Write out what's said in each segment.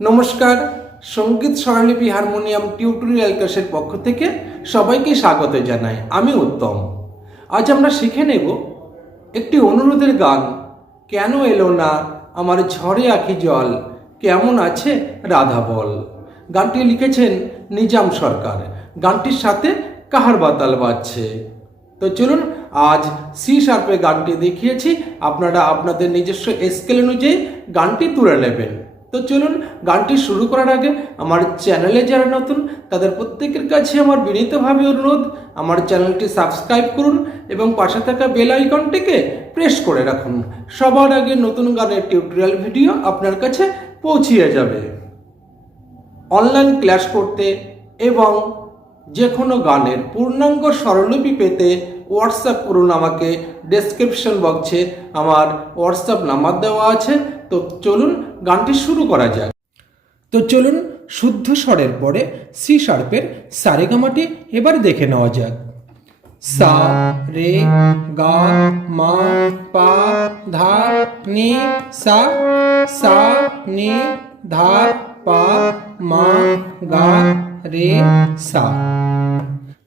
নমস্কার, সংগীত স্বরলিপি হারমোনিয়াম টিউটোরিয়াল ক্লাসের পক্ষ থেকে সবাইকে স্বাগত জানাই। আমি উত্তম। আজ আমরা শিখে নেব একটি অনুরোধের গান, কেন এলো না আমার ঝড়ে আঁখি জল? কেমন আছে রাধা বল? গানটি লিখেছেন নিজাম সরকার। গানটির সাথে কাহার বাতাল বাজছে? তো চলুন, আজ সি শার্পে গানটি দেখিয়েছি। আপনারা আপনাদের নিজস্ব স্কেল অনুযায়ী গানটি তুলে নেবেন। তো চলুন গানটি শুরু করার আগে আমার চ্যানেলে যারা নতুন, তাদের প্রত্যেকের কাছে আমার বিনীতভাবে অনুরোধ, আমার চ্যানেলটি সাবস্ক্রাইব করুন এবং পাশে থাকা বেল আইকনটিকে প্রেস করে রাখুন। সবার আগে নতুন গানের টিউটোরিয়াল ভিডিও আপনার কাছে পৌঁছিয়ে যাবে। অনলাইন ক্লাস করতে এবং যে কোনো গানের পূর্ণাঙ্গ স্বরলিপি পেতে হোয়াটসঅ্যাপ করুন আমাকে। ডেসক্রিপশন বক্সে আমার হোয়াটসঅ্যাপ নাম্বার দেওয়া আছে। তো চলুন গানটি শুরু করা যাক। তো চলুন শুদ্ধ স্বরের পরে সি শার্পের সারেগামাটি এবার দেখে নেওয়া যাক। সা, রে, গা, মা, পা, ধা, নি, সা সা, নি, ধা, পা, মা, গা, রে, সা।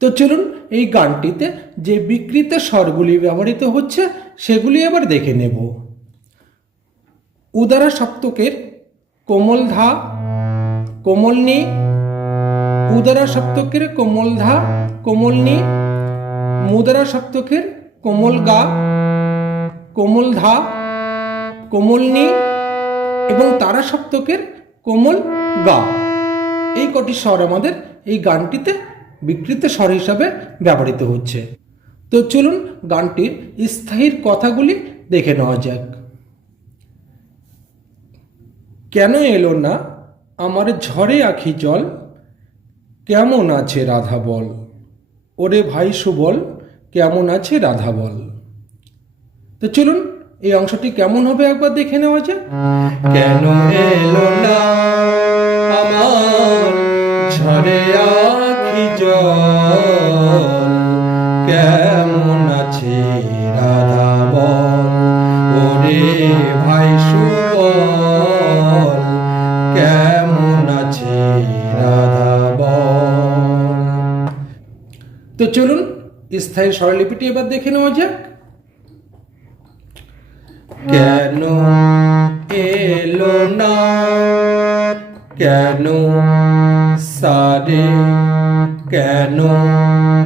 তো চলুন এই গানটিতে যে বিকৃত স্বরগুলি ব্যবহৃত হচ্ছে সেগুলি এবার দেখে নেব। উদারা সপ্তকের কোমল ধা কোমল নি উদারা সপ্তকের কোমল ধা কোমল নি মুদারা সপ্তকের কোমল গা কোমল ধা কোমল নি এবং তারা সপ্তকের কোমল গা এই কটি স্বর আমাদের এই গানটিতে বিকৃত স্বর হিসাবে ব্যবহৃত হচ্ছে। তো চলুন গানটির স্থায়ীর কথাগুলি দেখে নেওয়া যাক। কেন এলো না? আমার ঝড়ে আখি জল। কেমন আছে রাধা বল? ওরে ভাই সুবল, কেমন আছে রাধা বল? তো চলুন, এই অংশটি কেমন হবে একবার দেখে নেওয়া যায় কেন এলো না? আমার ঝরে আখি জল। কেমন স্থায়ী স্বরলিপিটি এবার দেখে নেওয়া যাক। কেন এলো না? কেন সারে? কেন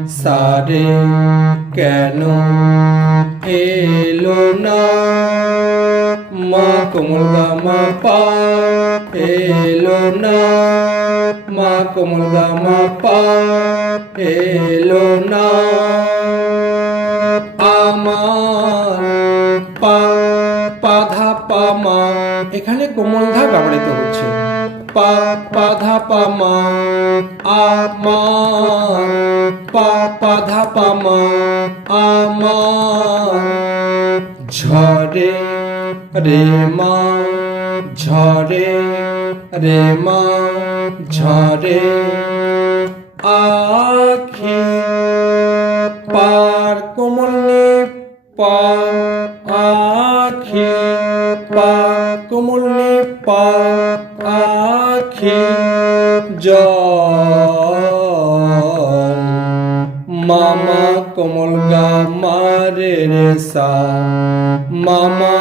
সারে? কেন এলো না? মা, কোমল গা, মা, পা, এলো না। মা, কোমল মা, পা, এলো না। আমার পা পাধা পা, মা, এখানে কোমল ধা ব্যবহৃত হচ্ছে। পা পাধা পা, মা, আমার পা পাধা পা, মা, আমার ঝরে রে মা, ঝরে রে মা, ঝরে আখি পার কোমল নে পা আখি পা কোমল পা আখি জল। কোমল গা মারে রে সা মামা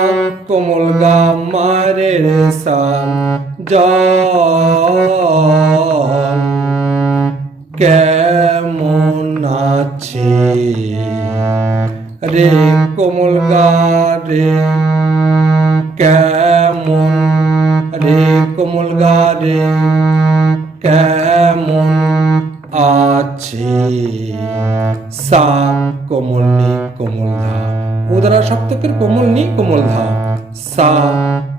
কোমল গা মারে রে সা কেমন আছে রে কোমল গা রে কেমন রে কোমল গা রে কেমন আছে। সা কোমল, নি কোমল ধা। উদারা সপ্তকের কোমল, নি কোমল ধা। সা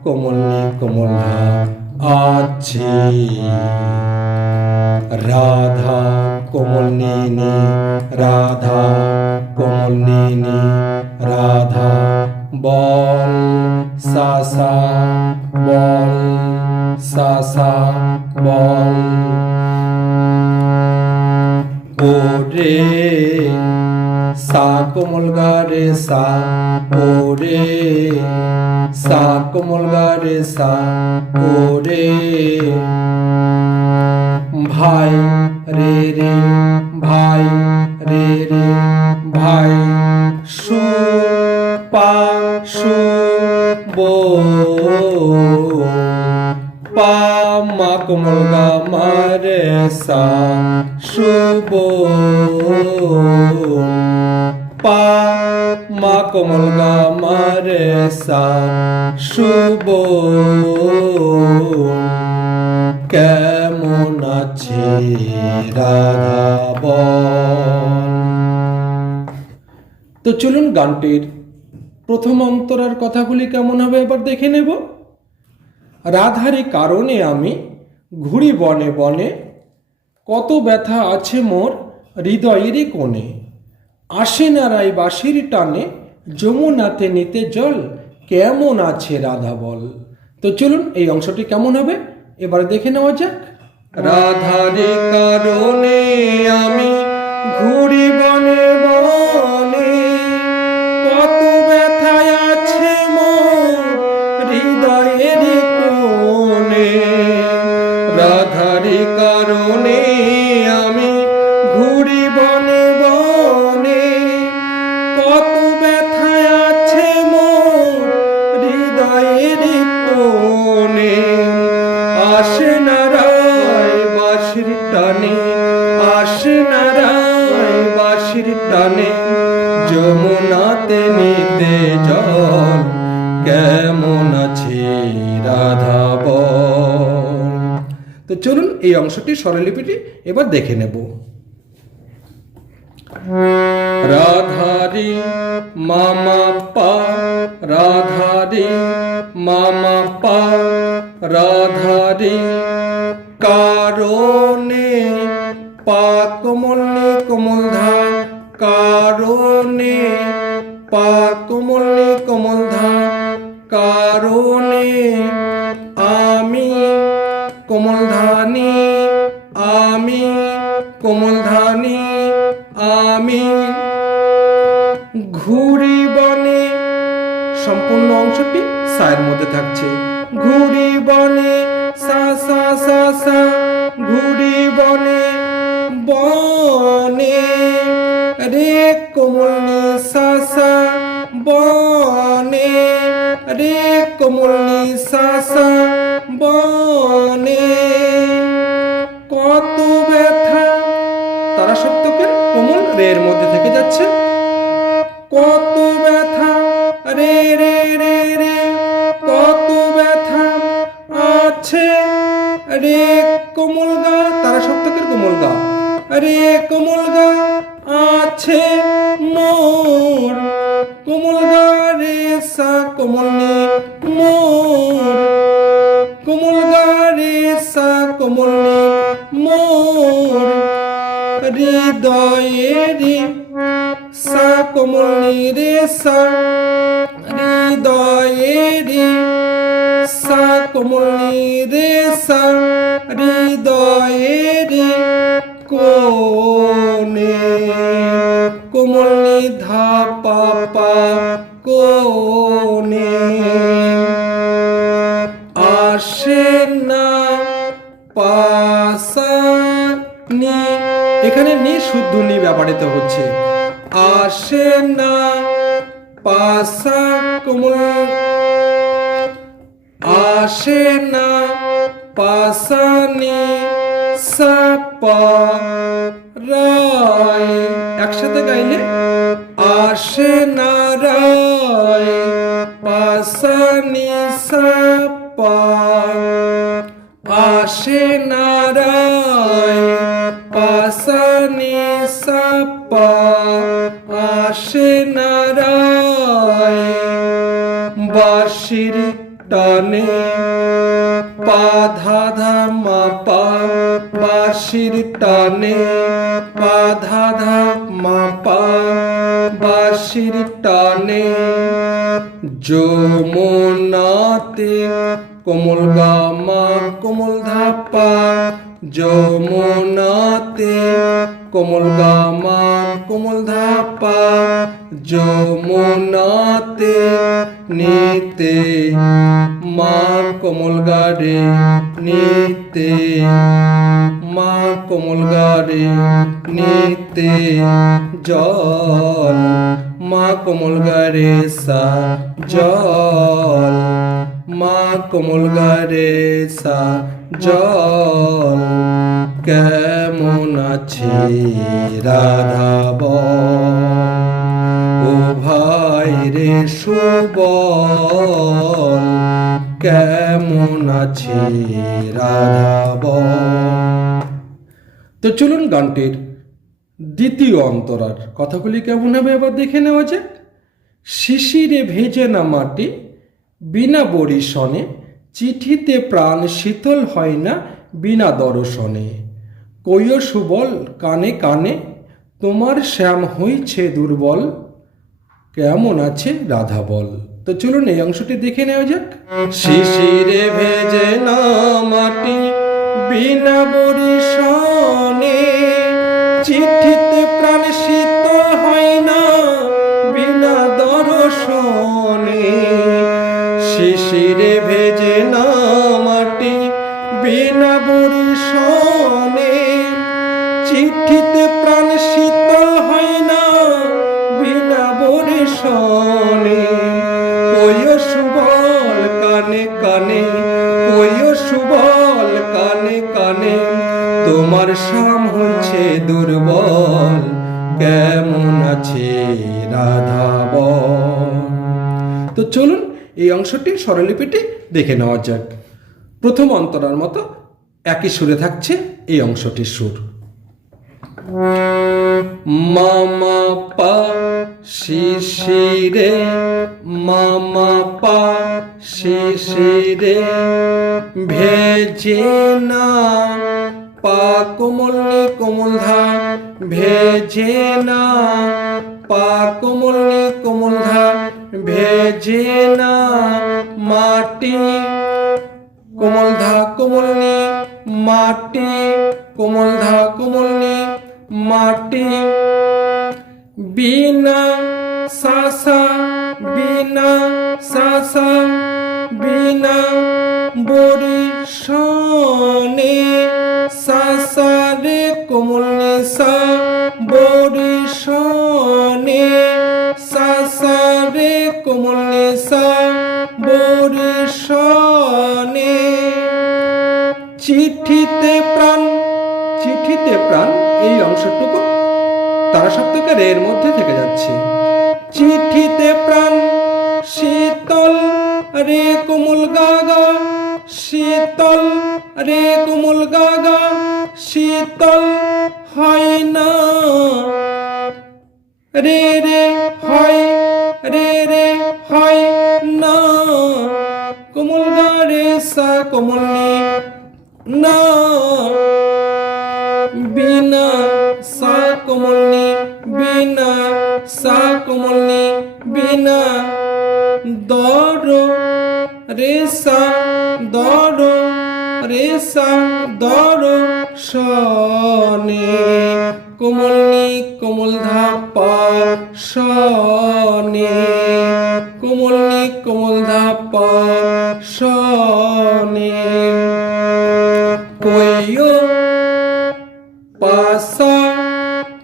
কোমল, নি কোমল ধা। আছে। রাধা কোমল, নি নি। রাধা কোমল, নি নি। রাধা বল, সা সা, বল, সা সা, বল। ওরে সা কোমল গা রে সা ওরে সা কোমল গা রে সা ওরে ভাই রে রে, ভাই রে রে, ভাই সু পা সু বো কোমল গা মা রে সা শুভ পা মা কোমল গা মা রে সা শুভ কেমন আছে রাধা তো চলুন গানটির প্রথম অন্তরার কথাগুলি কেমন হবে এবার দেখে নেব। রাধারে কারণে আমি ঘুরি বনে বনে, কত ব্যথা আছে মোর হৃদয়েরই কোণে। আসে নারাই বাঁশির টানে, যমুনাতে নিতে জল, কেমন আছে রাধা বল। তো চলুন এই অংশটি কেমন হবে, এবারে দেখে নেওয়া যাক। রাধারে কারণে আমি ঘুরি কারণে আমি ঘুরি বনে বনে। কত ব্যথায় আছে মোর হৃদয়ের কোণে। আসে নারায় বাঁশির টানে, আসে নারায় বাঁশির টানে। যমুনাতে নিতে জল কেমন চলুন এই অংশটি স্বরলিপিটি এবার দেখে নেব। রাধারি মামা পা রাধারি মামা পা রাধারি কারণে পা কোমলনি কোমল ধা কারণে পা কোমলনি কোমল ধা কারণে অংশটি সায়ের মধ্যে থাকছে ঘুরি বনে, সা সা সা সা ঘুরি বনে বনে, রে কোমলনি সা সা, বনে, রে কোমলনি সা সা, বনে। কত ব্যথা, তারা সপ্তকের কোমল রে এর মধ্যে থেকে যাচ্ছে। কত ব্যথা রে কোমল গা আছে মোর। কোমল গা রে সা কোমল নি মোর। কোমল গা রে সা কোমল নি মোর। হৃদয়ে রে সা কোমল নি রে সা। হৃদয়ে রে সা কোমল নি রে সা। হৃদয়ে ধা কোনে? আসে না পাশানি এখানে নি শুদ্ধ নি ব্যবহৃত হচ্ছে। আসে না পাশা কোমল আসে না পাশানি সাপা রায়। একসাথে গাইলে আসে না রায় পাশানি সাপা আসে না রায় পাশানি সাপা আসে না রায় বাঁশির টানে পা ধা ধা মা পা বাঁশির টানে পা ধা ধা পা বাঁশির টানে যমুনাতে কোমল গা মা কোমল ধা পা যমুনাতে কোমল গা মা কোমল ধা পা যমুনাতে নিতে মা কোমল গা রে নিতে। মা কোমল গারে নিতে জল। মা কোমল গারে সা জল। মা কোমল গারে সা জল। কেমন আছে রাধাব ও ভাই রে সুবল, কেমন আছে রাধাব তো চলুন গানটির দ্বিতীয় অন্তরার কথাগুলি কেমন হবে এবার দেখে নেওয়া যাক। শিশিরে ভেজে না মাটি, বিনা বরিশনে, চিঠিতে প্রাণ শীতল হয় না বিনা দর্শনে। কৈয় সুবল, কানে কানে, তোমার শ্যাম হইছে দুর্বল, কেমন আছে রাধা বল। তো চলুন এই অংশটি দেখে নেওয়া যাক। শিশিরে ভেজে না মাটি বিনা বরিশনে চিঠিতে প্রাণ শীতল হয় না, বিনা দর্শনে শিশিরে ভেজে না মাটি, বিনা বরিশনে চিঠিতে শাম হয়েছে দুর্বল, কেমন আছে রাধা বল? তো চলুন এই অংশটির স্বরলিপিটি দেখে নেওয়া যাক। প্রথম অন্তরার মতো একই সুরে থাকছে এই অংশটির সুর। মামা পা শিশিরে, মামা পা শিশিরে, ভেজে না পা কোমল কোমল ধা ভেজে না। পা কোমল নি কোমল ধা ভেজে না। মাটি কোমল ধা কোমল নি, মাটি কোমল ধা কোমল নি, মাটি বিনা সাসা বিনা সাসা, বিনা বরিশনে সা বরিশনে সাসা রে কোমল সা বরিশনে চিঠিতে প্রাণ চিঠিতে প্রাণ, এই অংশটুকু তারা সপ্তকের এর মধ্যে থেকে যাচ্ছে। চিঠিতে প্রাণ, শীতল রে কোমল গাগা শীতল রে কোমল গাগা, শীতল হয় না। রে রে হয়, রে রে হয় না। কোমল গা রে সা কোমল নি বিনা সা কোমলনি বিনা সা কোমলনি বিনা দর রে সা দর রে সা দর সনে কোমলনি কোমল ধা পা সনে কোমলনি কোমল ধা পা সনে কইও পাসা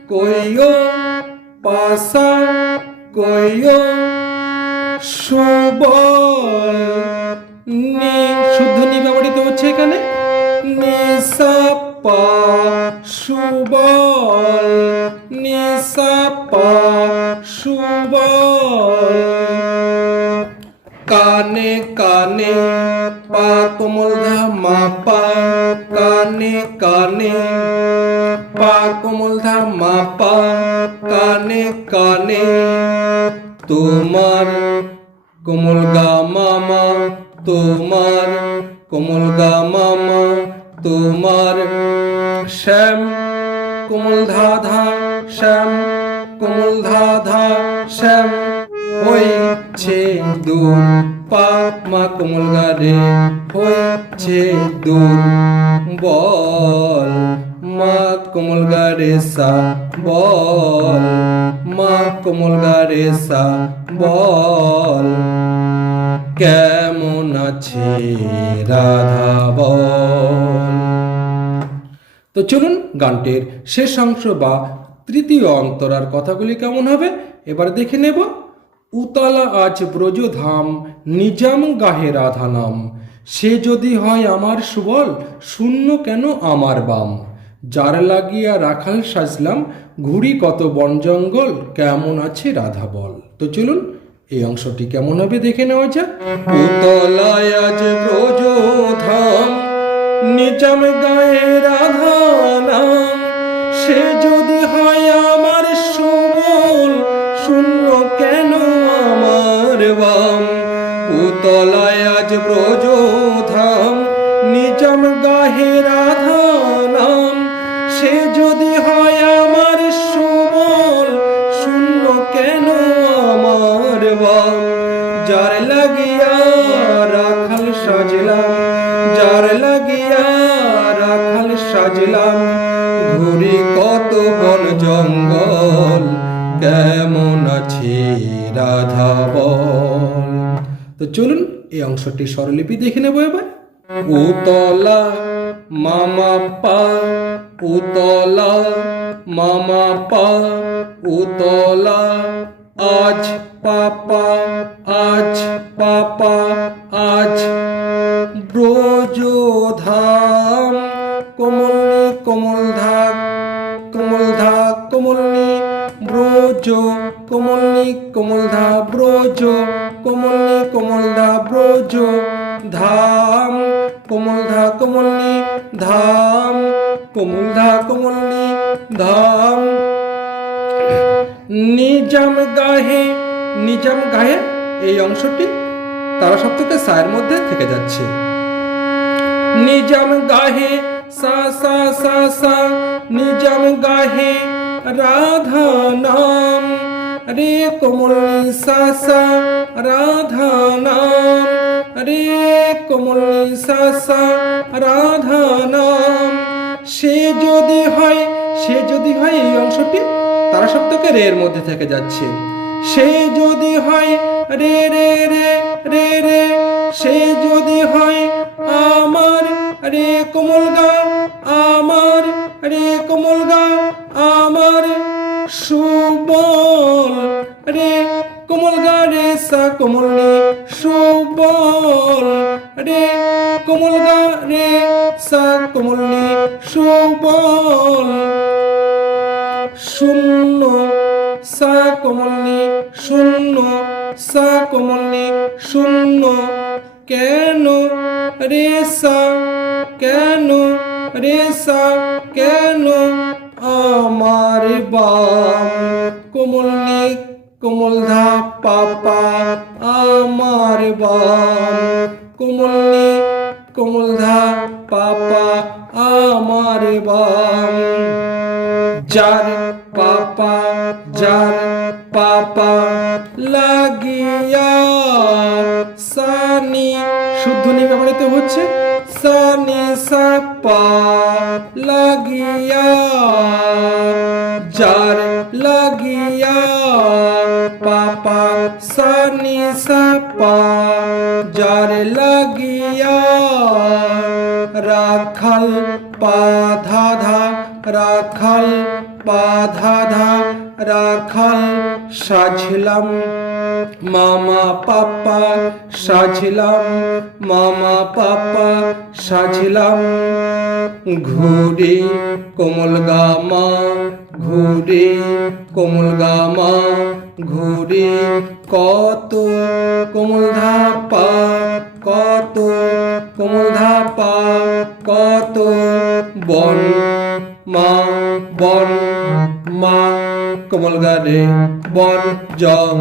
কইও পাসা, কইও নি শুদ্ধ নি ব্যবহৃত হচ্ছে এখানে? সুবল। সুবল। কানে কানে পা কোমল ধা মা পা। কানে কানে পা কোমল ধা মা পা। কানে কানে তোমার কোমল গা মামা তোমার কোমল মামা তোমার শ্যাম। কোমল ধা ধা শ্যাম, কোমল ধা ধা শ্যাম। হয়েছে দূর পা মা কোমল গা রে হয়েছে দূর বল মা কোমল গা রে সা, বল। মা কোমল গা রে সা, বল। কেমন আছে রাধা তো চলুন গানটির শেষ অংশ বা তৃতীয় অন্তরার কথাগুলি কেমন হবে এবার দেখে নেব। উতলা আজ ব্রজধাম নিজাম গাহে রাধা নাম। সে যদি হয় আমার সুবল, শূন্য কেন আমার বাম? যার লাগিয়া রাখাল সাজলাম ঘুরি কত বন জঙ্গল, কেমন আছে রাধা বল তো চলুন এই অংশটি কেমন হবে দেখে নেওয়া যাক। উতলায় আজ ব্রজধাম নিজাম গায়ে রাধা সে যদি হয় আমার সুবল শূন্য কেন আমার বাম? উতলায় আজ ব্রজধাম নিজাম গাহে রাধা সাজলাম ঘুরি কত বন জঙ্গল, কেমন আছে রাধা বল? তো চলুন এই অংশটি স্বরলিপি দেখে নেব এবার। উতলা মামা পা, উতলা মামা পা, উতলা, আজ পাপা আজ পাপা, আজ ব্রজধাম। ব্রজ কমলনি কমল ব্রজ কমলনি কমল ব্রজ, ধাম, কমল ধা ধাম, কমল ধা ধাম। নিজাম গাহে নিজাম গাহে এই অংশটি তারা সপ্তকে সায়ের মধ্যে থেকে যাচ্ছে। নিজাম গাহে সা সা সা সা, নিজাম গাহে রাধা নাম রে কোমলনি সা সা রাধা নাম রে কোমলনি সা সা রাধা নাম সে যদি হয়, সে যদি হয় এই অংশটি তারা সপ্তকে রে এর মধ্যে থেকে যাচ্ছে। সে যদি হয়, রে রে রে রে রে। সে যদি হয়, আমার, রে, কোমল গা, আমার, রে রে কোমল গা সা কোমল নি, সুবল। রে কোমল গা সা কোমল নি, সুবল। শূন্য সা কোমলনি শূন্য সা কোমলনি শূন্য। কেন? রে সা কেন? রে সা কেন? আমার কোমলনি কোমল ধা পাপা, আমার বাম কোমলনি কোমলধা পাপা, আমার বাম যার পাপা যার পাপা লাগিয়া সানি, শুদ্ধ নি ব্যবহৃত হচ্ছে, সানি সাপা লাগিয়া, যার লাগিয়া পাপা, সানি সাপা, যার লাগিয়া রাখাল পাধা ধা রাখাল পাধা ধা রাখাল সাজলাম। মামা পাপা সাজলাম, মামা পাপা সাজলাম। ঘুরে কোমল গামা ঘুরে কোমল গামা ঘুরে কত কোমল ধাপা কত কোমল ধাপা কত বন মা বন মা কোমল গাডে। বন, জং,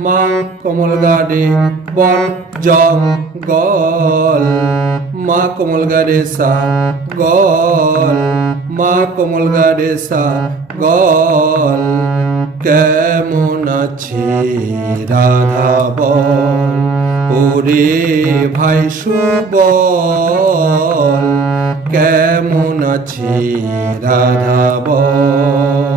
মা, কোমল গাডে, বন, জং, গল। মা কোমল গাডে সা, গল। মা কোমল গাডে সা, গল। কেমন আছে রাধা বল? ওরে ভাই সুবল। কেমন আছে রাধা বল?